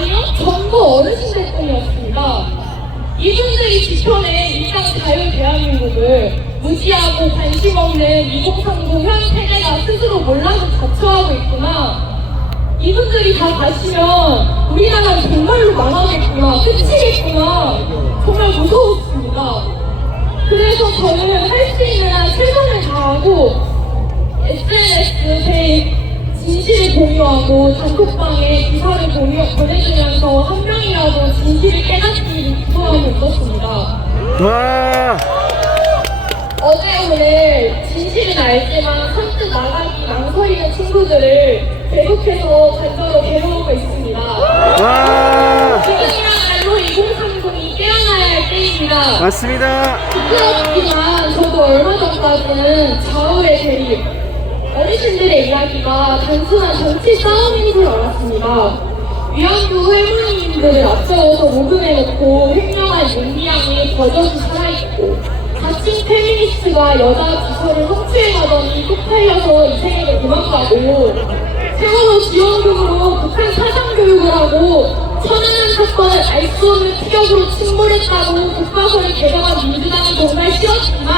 아니요, 전부 어르신들 뿐이었습니다. 이분들이 지켜낸 일상 자유 대한민국을 무지하고 관심 없는 2030 현 세대가 스스로 몰라서 자처하고 있구나. 이분들이 다 가시면 우리나라는 정말로 망하겠구나, 끝이겠구나. 정말 무서웠습니다. 그래서 저는 할 수 있는 한 최선을 다하고 SNS에 진실을 공유하고 단톡방에 기사를 보내주면서 한 명이라도 진실을 깨닫기 기도하고 있었습니다. 와! 어제 오늘 진실은 알지만 선뜻 나가기 망설이는 친구들을 계속해서 간절로 괴로우고 있습니다. 와! 지금이야말로 2030이 깨어나야 할 때입니다. 맞습니다. 부끄럽지만 저도 얼마 전까지는 좌우의 대립, 어르신들의 이야기가 단순한 정치 싸움인 줄 알았습니다. 위안부 할머니님들을 앞세워서 모금해놓고 횡령한 윤비양이 버젓이 살아있고 자칭 페미니스트가 여자 비서를 성추행하더니 쪽팔려서 이 세계를 도망가고 세월호 지원금으로 북한 사상교육을 하고 천안함 사건을 알 수 없는 피격으로 침몰했다고 교과서를 개정한 민주당은 정말 쉬웠지만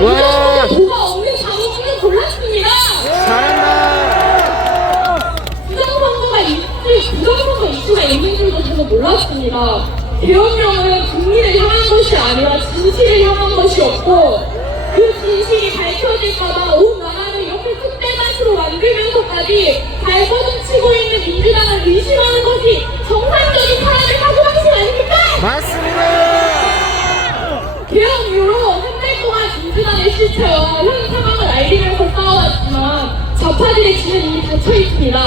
와! 도가 없는 자국은 골랐습니다. 잘한다. 부정선거 이슈가 있는 줄도 저는 몰랐습니다. 대통령은 국민을 향한 것이 아니라 진실을 향한 것이었고 그 진실이 밝혀질까봐 온 나라를 이렇게 쑥대밭으로 만들면서까지 발버둥 치고 있는 민주당을 의심하는 것이 정상적인 사람의 사고방식 아닙니까? 맞습니다. 개헌 이후로 한 달 동안 민주당의 실체와 현 상황을 알리면서 싸워왔지만 좌파들의 길은 이미 닫혀있습니다.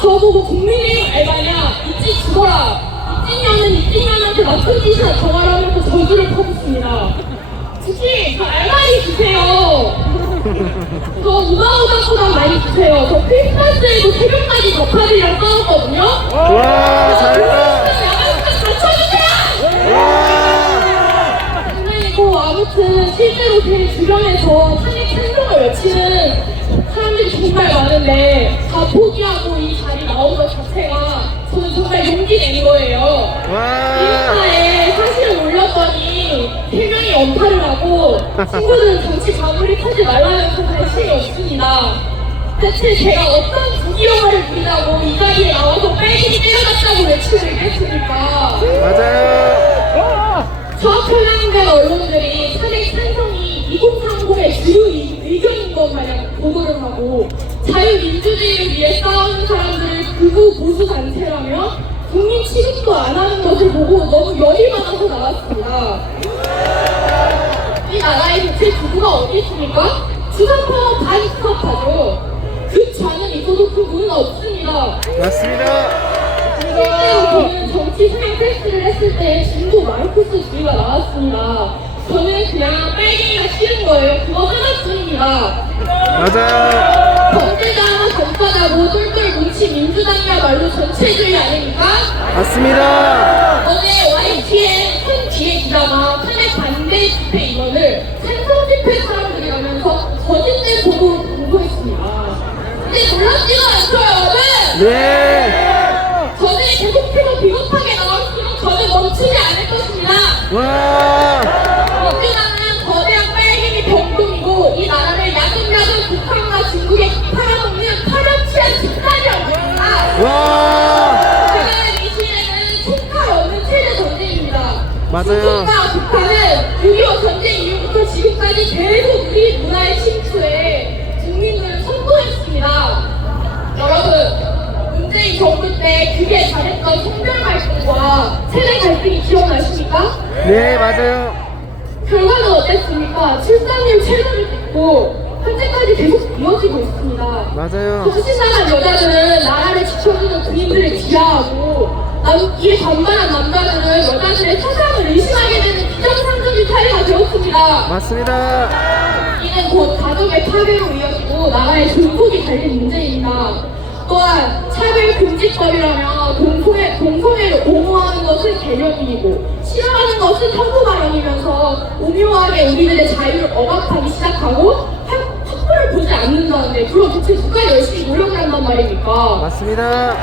저보고 국민의힘 알바냐? 이찐 죽어라! 이찐년은 이찐년한테 나쁜 짓이나 정하라면서 저주를 퍼붓습니다. 굳이 저 알바니 주세요. 저 우마우마보다 많이 주세요. 저 크리스마스에도 새벽까지 좌파들이랑 싸웠거든요. 와, 잘한다. 갇혀주세요! 와! 장난이고 아무튼 실제로 제 주변에서 탄핵 찬성을 외치는 사람들이 정말 많은데 다 포기하고 이 자리 나온 것 자체가 저는 정말 용기 낸 거예요. 와! 인스타에 사실을 올렸더니 3명이 언팔을 하고 친구들은 정치 과몰입 하지 말라면서 관심이 없습니다. 대체 제가 어떤 부귀영화를 누리라고 이 자리에 나와서 빨갱이 때려놨다고 외치고 있겠습니까? 맞아요. 저와 표명된 언론들이 탄핵 찬성이 2030의 주요 의견인 것 마냥 보도를 하고 자유민주주의를 위해 싸우는 사람들을 극우 보수 단체라며 국민 취급도 안 하는 것을 보고 너무 열이 받아서 나왔습니다. 이 나라에 대체 극우가 어디 있습니까? 주사파와 반주사파죠. 그 좌는 있어도 그 우는 없습니다. 맞습니다. 실제로 저는 정치 수행 테스트를 했을 때 중도 마르크스주의가 나왔습니다. 저는 그냥 빨갱이가 싫은 거예요. 그거 하나뿐입니다. 맞아요. 범죄자나 전과자고 똘똘 뭉친 민주당이야말로 전체주의 아닙니까? 맞습니다. 어제 YTN 손 뒤에 기자가 탄핵 반대 집회 인원을 찬성 집회 사람들이라면서 거짓말 보도를 공고했습니다. 근데 놀랍지도 않죠, 여러분? 네. 저는 계속해서 비겁하게 나왔으면 저는 멈추지 않을 것입니다. 와! 민주당은 거대한 빨갱이 병동이고 이 나라를 야금야금 북한과 중국에 팔아먹는 파렴치한 집단이었습니다. 와! 지금 이 시대는 총칼 없는 체제 전쟁입니다. 맞아요. 중국과 북한은 6.25 전쟁 이후부터 지금까지 계속 우리 문화의 침투에 국민들을 선동했습니다. 여러분, 문재인 정부 때 그게 잘했던 성별 갈등과 세대 갈등이 기억나십니까? 네, 맞아요. 결과는 어땠습니까? 출산율 최저를 찍고 현재까지 계속 이어지고 있습니다. 맞아요. 정신나간 여자들은 나라를 지켜주는 군인들을 비하하고 이에 반발한 남자들은 여자들의 사상을 의심하게 되는 비정상적인 사회가 되었습니다. 맞습니다. 이는 곧 가족의 파괴로 이어지고 나라의 존속이 달린 문제입니다. 또한 차별금지법이라며 동성애를 옹호하는 것은 개념이고 싫어하는 것은 혐오 발언이면서 오묘하게 우리들의 자유를 억압하기 시작하고 확보를 보지 않는다는데 그럼 대체 누가 열심히 노력을 한단 말입니까? 맞습니다.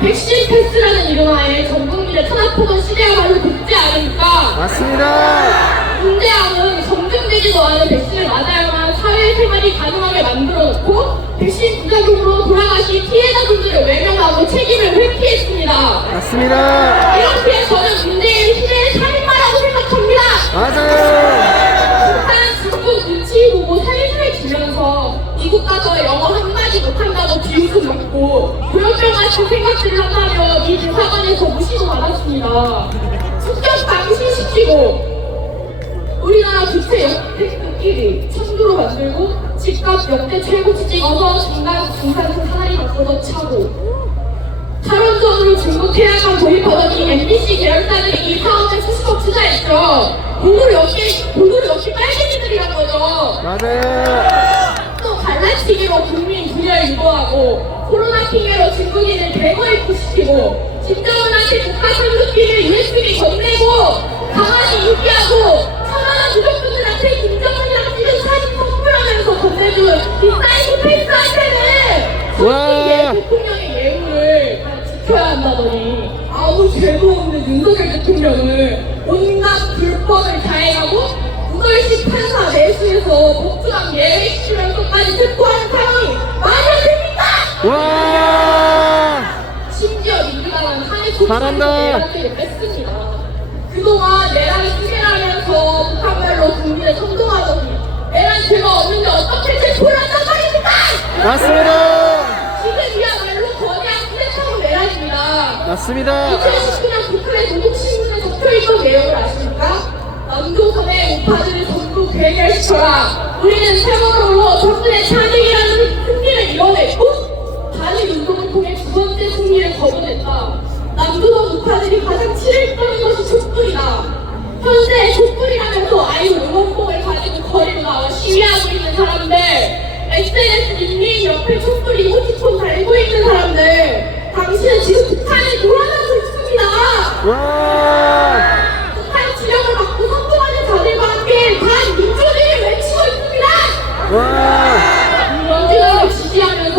백신 패스라는 이름하에 전 국민을 탄압하던 시대야말로 복제 아닙니까? 맞습니다. 문제함은 검증되지도 않은 백신을 맞아야만 사회생활이 가능하게 만들어놓고 백신 부작용으로 돌아가신 피해자분들을 외면하고 책임을 회피했습니다. 맞습니다. 이렇게 저는 문재인 시대의 살인마라고 생각합니다. 맞아요. 북한 중국 눈치 보고 살살 주면서 미국 가서 영어 한마디 못한다고 비웃음 맞고 교역병 같은 생각들을 한다며 이 대사관에서 무시도 받았습니다. 숙적 방치시키고 우리나라 부채 역대 1위 천조로 만들고 집값 역대 최고치 찍어서 중산층 사다리 바꿔서 차고 탈원전으로 중국 태양광 도입하더니 MBC 계열사들이 이 사업에 수십억 투자했죠. 돈으로 역시 빨갱이들이란 거죠. 맞아요. 또 갈라치기로 국민 분열 유도하고 코로나 핑계로 중국인을 대거입시키고 집정원한테 국가 상급비를 USB 건네고 강아지 유기하고 천안한 유족분들한테 김정은이랑 찍은 사진 선물하면서 건네준 이 사이코 패스한테는 와. 대통령의 예우를 지켜야 한다더니 아무 죄도 없는 윤석열 대통령을 온갖 불법을 다해가고 우설식 판사 내수에서 복수랑 예외시키면서까지 체포하는 상황이 말이 안 됩니까? 와. 심지어 민주당은 탄핵 잘한다. 내란죄를 뺐습니다. 그동안 내란을 수개하면서 북한말로 국민을 선동하더니 내란죄가 없는데 어떻게 체포를 한단 말입니까? 맞습니다. 지금이야말로 거대한 후대타고 내란입니다. 맞습니다. 2019년 북한의 도둑신문에 적혀있던 내용을 아십니까? 남조선의 우파들을 전부 괴멸시켜라. 우리는 세월호로 적군의 탄핵이라는 승리를 이뤄냈고 단일 운동을 통해 두 번째 승리를 거둬냈다. 남조선 우파들이 가장 치를 떠는 것이 촛불이다. 현재 촛불이라면서 아이유 응원봉을 가지고 거리로 나와 시위하고 있는 사람들, SNS 닉네임 옆에 촛불 이모티콘 달고 있는 사람들, 당신은 지금 북한에 놀아나고 있습니다. 와. 북한 지령을 받고 선동하는 자들과 함께 반민주주의를 외치고 있습니다. 와. 민주당을 지지하면서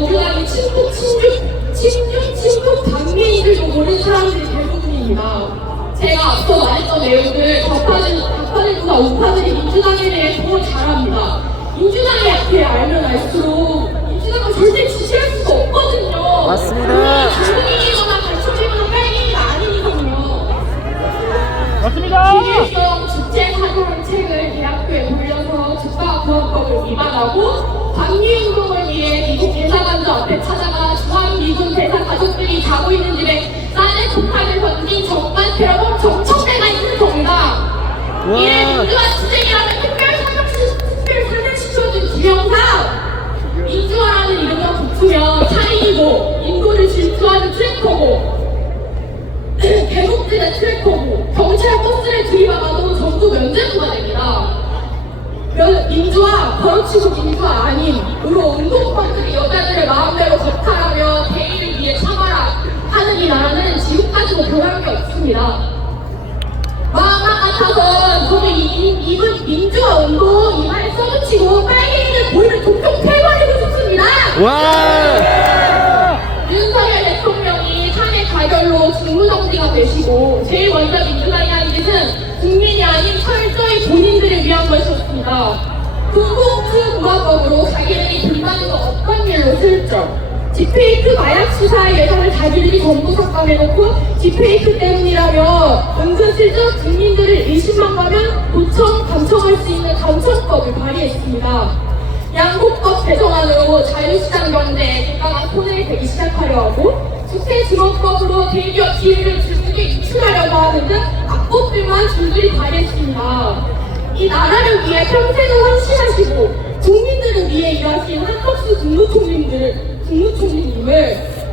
민주당이 친북 반민들도 모르는 사람들이 대부분입니다. 제가 앞서 말했던 내용을 좌파들보다 우파들이 민주당에 대해 더 잘합니다. 민주당의 약해 알면 알수록 민주당을 절대 지지할 수가 없거든요. 맞습니다. 중국인이거나 발초이거나 빨갱이가 아니니까요. 맞습니다. 기일성 주체사상 책을 대학교에 돌려서 국가보안법을 위반하고 반미운동을 위해 미국 대사관저 앞에 찾아가 주한미군 대사 가족들이 자고 있는 집에 쌀의 폭탄을 던진 정관 테러범 정청래가 있는 겁니다. 이에 민주화 투쟁이라는 특별 시켜준 김영삼, 민주화라는 이름만 붙으면 살인이고 인도를 질투하는 트래커고 개국지대 트래커고 경찰 버스를 들이박아도 전부 면제부가 됩니다. 민주화, 거르치고 민주화 아님으로 운동권들이 여자들을 마음대로 겁탈하며 대의를 위해 참아라 하는 이 나라는 지금까지도 변한 게 없습니다. 마음만 같아선 저도 이분 민주화 운동 이 말 써붙이고 빨갱이들 보이는 독촉 폐버리고 싶습니다. 와. 윤석열 대통령이 탄핵 가결로 직무정지가 되시고 제일 먼저 민주당이 한 짓은 국민이 아닌 철저히 본인들을 위한 것이었습니다. 군공수무화법으로 자기들이 분담한 거 어떤 일로 슬쩍 딥페이크 마약 수사 예산을 자기들이 전부 삭감해놓고 딥페이크 때문이라며 은근슬쩍 국민들을 의심만 가면 도청, 감청할 수 있는 감청법을 발의했습니다. 양곡법 개정안으로 자유시장 경제에 민감한 손을 대기 시작하려 하고 주택증업법으로 대기업 기회를 줄줄이 유출하려고 하는 등 악법들만 줄줄이 발의했습니다. 이 나라를 위해 평생을 헌신하시고 국민들을 위해 일하신 한덕수 국무총리님을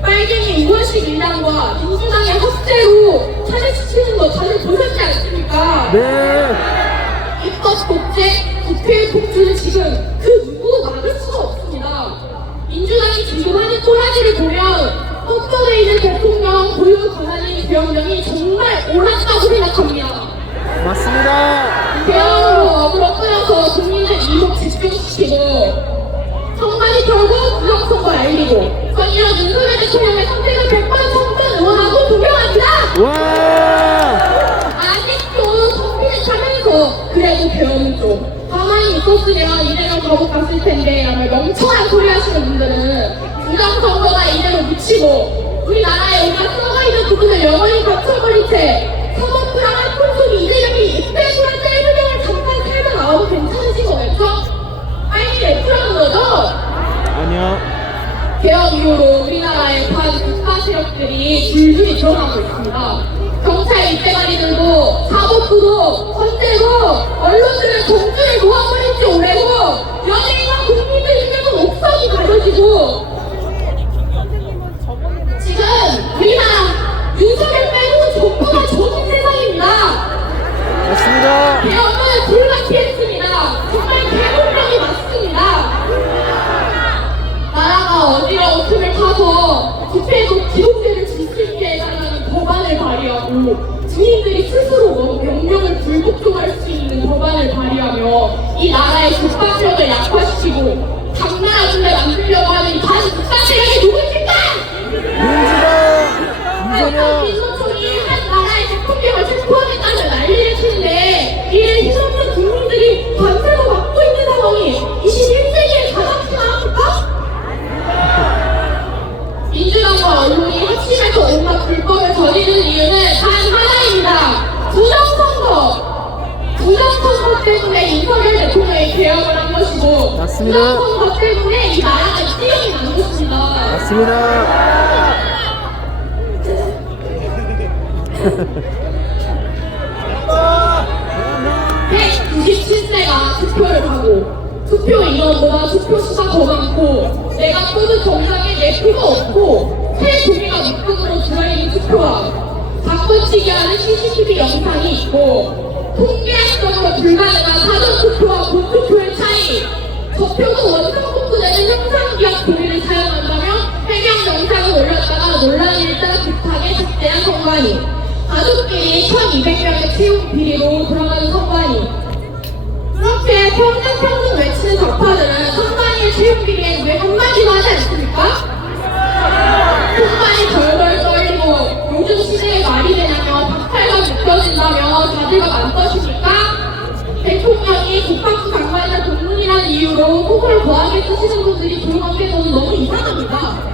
빨갱이 우원식 일당과 민주당의 헛대로 탄핵시키는 거 다들 보셨지 않습니까? 네. 입법 독재, 국회 폭주는 지금 그 누구도 막을 수가 없습니다. 민주당이 지금 하는 꼬라지를 보면 헛되어 있는 대통령 보유 권한인 대형령이 정말 옳았다고 생각합니다. 맞습니다. 대안으로 어그로 끌어서 국민들 이목 집중시키고 선관위 털고 부정선거 알리고 전 이런 윤석열 대통령의 선택을 100번 1000번 응원하고 존경합니다. 와! 아직도 성비를 차면서 그래도 배우는 좀 가만히 있었으면 이대로 감옥 갔을 텐데 라며 멍청한 소리 하시는 분들은 부정선거가 이대로 묻히고 우리나라에 우리가 썩어있는 부분을 영원히 갇혀버린 채 사법부랑한 꿀속이 이재명이 600불한 짤부경을 잠깐 살다 나와도 괜찮으신 거겠죠? 빨리 내프라는 거죠? 아니요. 개혁 이후로 우리나라의 반국가 세력들이 줄줄이 드러나고 있습니다. 경찰 입대가리들도 사법부도 헌재도 언론들은 정주를 놓아버린 지 오래고 연예인과 국민들 중에도 옥석이 가려지고 지금 우리나라 윤석열 빼고 전부 다 저진 세상입니다. 맞습니다. 개혁은 불가피했습니다. 정말 개국력이 맞습니다. 나라가 어디로 틈을 타서 집회도 기록대를 질 수 있게 해달라는 법안을 발의하고 주민들이 스스로 명령을 불복종할 수 있는 법안을 발의하며 이 나라의 국가력을 약화시키고 당나라군을 만들려고 하는 이 반국가 세력이 누구입니까? 민주당! 민노총이 한 나라의 대통령을 체포하겠다는 난리를 치는데 이를 희생된 국민들이 밤새고 막고 있는 상황이 21세기에 가장 심합니까? 민주당과 언론이 핵심에서 온갖 불법을 저지르는 이유는 단 하나입니다. 부정선거! 부정선거 때문에 윤석열 대통령이 개혁을 한 것이고 맞습니다. 부정선거 때문에 이 나라가 찌영이 난 것입니다. 맞습니다. 197세가 투표를 하고 투표 인원보다 투표 수가 더 많고 내가 뽑은 정당에 내 표가 없고 새 종이가 묶음으로 들어있는 투표와 바꿔치기 하는 CCTV 영상이 있고 통계학적으로 불가능한 사전투표와 본투표의 차이 저표도 원상 복구되는 형상기억 도구를 사용한다며 해명 영상을 올렸다가 논란이 일단 급하게 삭제한 선관위 가족끼리 1200명의 채용 비리로 돌아가는 선관위 그렇게 평등 외치는 좌파들은 선관위의 채용 비리에 왜 한마디도 하지 않습니까? 선관위 덜덜 떨리고 요즘 시대에 말이 되냐며 박탈감 느껴진다며 자질감 안 떠십니까? 대통령이 국방부 장관이나 동문이라는 이유로 속을 거하게 쓰시는 분들이 조용한 게 저는 너무 이상합니다.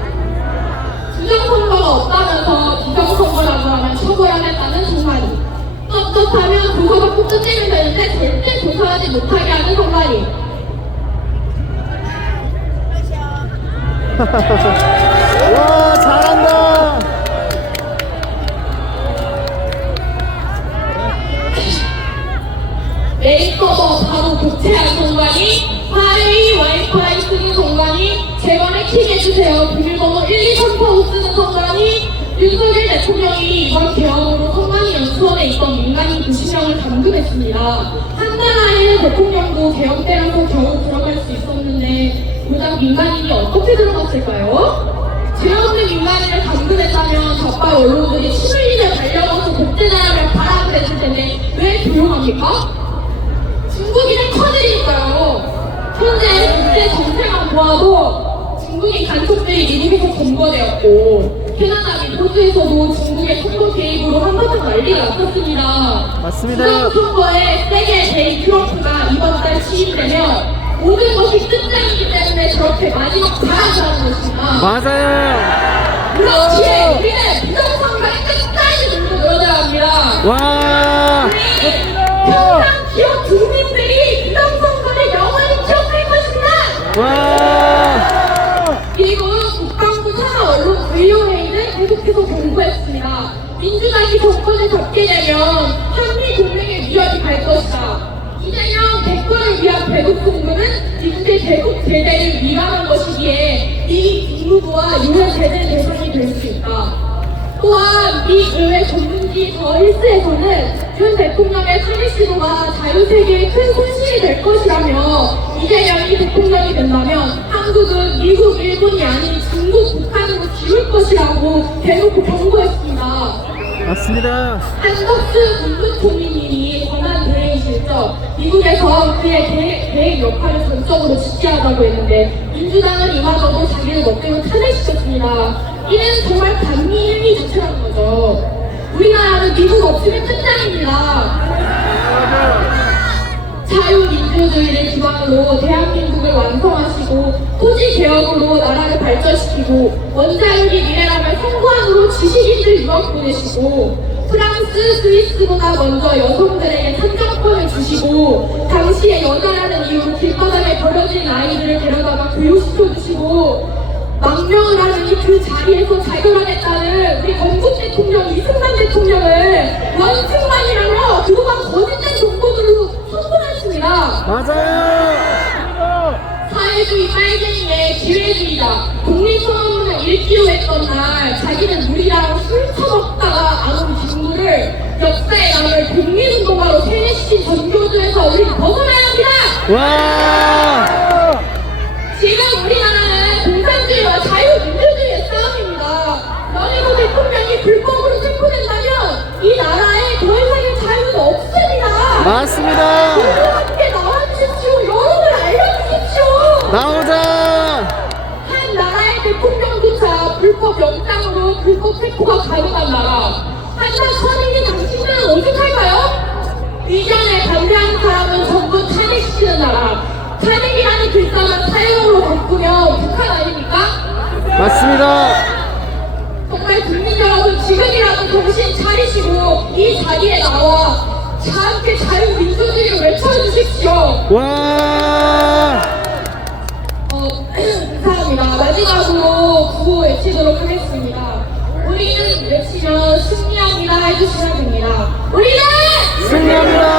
부정선거가 없다면서 부정선거라고 하면 처벌하겠다는 선관위 떳떳하면 조사받고 끝내면 되는데 절대 조사하지 못하게 하는 선관위 와, 잘한다. 메인 서버 바로 교체한 선관위 화웨이 와이파이 쓰는 선관위 제발 해킹해주세요 비밀번호 12345 쓰는 선관위 윤석열 대통령이 이번 개헌으로 선관위 연수원에 있던 민간인 90명을 감금했습니다. 한 달 안에 대통령도 개헌 때라서 겨우 들어갈 수 있었는데 고작 민간인이 어떻게 들어갔을까요? 죄 없는 민간인을 감금했다면 좌파 언론들이 침을 흘려 달려가서 독재자라며 바람을 했을 텐데 왜 조용합니까? 중국인을 커내리니까요. 현재 국제 정세만 보아도 중국인 간첩들이 미국에서 검거되었고 캐나다 및 호주에서도 중국의 선거 개입으로 한바탕 난리가 났었습니다. 맞습니다. 부정선거에 세계 제일 트럼프가 이번 달 취임되면 모든 것이 끝장이기 때문에 저렇게 마지막 발악하는 것입니다. 맞아요. 그렇기에 우리는 부정선거의 끝까지 들고 늘어져야 합니다. 와! 평상 기업 국민들이 부정선거를 영원히 기억할 것입니다. 와! 미국 국방부 산하 언론 의료회의는 계속해서 공부했습니다. 민주당이 정권을 잡게 되면 한미 동맹의 위협이 갈 것이다. 이재명 대권을 위한 배국 공부는 미국의 대국 제대를 위반한 것이기에 미 국무부와 유엔 제재 대상이 될 수 있다. 또한 미 의회 전문기 더 힐스에서는 윤 대통령의 탄핵 시도가 자유세계에 큰 손실이 될 것이라며 이재명이 대통령이 된다면 한국은 미국, 일본이 아닌 중국, 북한으로 기울 것이라고 대놓고 경고했습니다. 맞습니다. 한덕수 국무총리님이 권한 대행실 있죠. 미국에서 그의 계획 역할을 전적으로 지지하다고 했는데 민주당은 이마저도 자기를 멋대로 탄핵시켰습니다. 이는 정말 반미일미 자체라는 거죠. 우리나라는 미국 없으면 끝장입니다. 자유민주주의를 기반으로 대한민국을 완성하시고 토지개혁으로 나라를 발전시키고 원자력이 미래라면 성공으로 지식인들 유학 보내시고 프랑스, 스위스보다 먼저 여성들에게 선정권을 주시고 당시에 여자라는 이유로 길바닥에 버려진 아이들을 데려다가 교육시켜주시고 망명을 하느니 그 자리에서 자결하겠다는 우리 건국 대통령 이승만 대통령을 원승만이라며 그동안 거짓된 정보들로 선동했습니다. 맞아요. 사회주의 빨갱이의 기회주의다. 독립선언문을 읽기로 했던 날 자기는 우리랑 술 처먹다가 안 온 친구를 역사에 남을 독립운동가로 세뇌시킨 전교조에서 우리 벗어나야 합니다. 와. 지금 우리나라는 공산주의와 자유민주주의의 싸움입니다. 러니로 대통령이 불법으로 체포된다면 이 나라에 더 이상의 자유는 없습니다. 맞습니다. 모두 함께 나와주십시오. 여론을 알려주십시오. 나오자. 한 나라의 대통령조차 불법 영장으로 불법 체포가 가능한 나라. 하지만 선임이 당신들은 오죽할까요? 이전에 반대하는 사람은 전부 탄핵시키는 나라. 탄핵이라는 글자만 사형으로 바꾸면 북한 아닙니까? 맞습니다. 정말 국민 여러분 지금이라도 정신 차리시고 이 자리에 나와 함께 자유민주주의를 외쳐주십시오. 와. 감사합니다. 마지막으로 구호 외치도록 하겠습니다. 우리는 외치면 승리합니다 해주시면 됩니다. 우리는 승리합니다.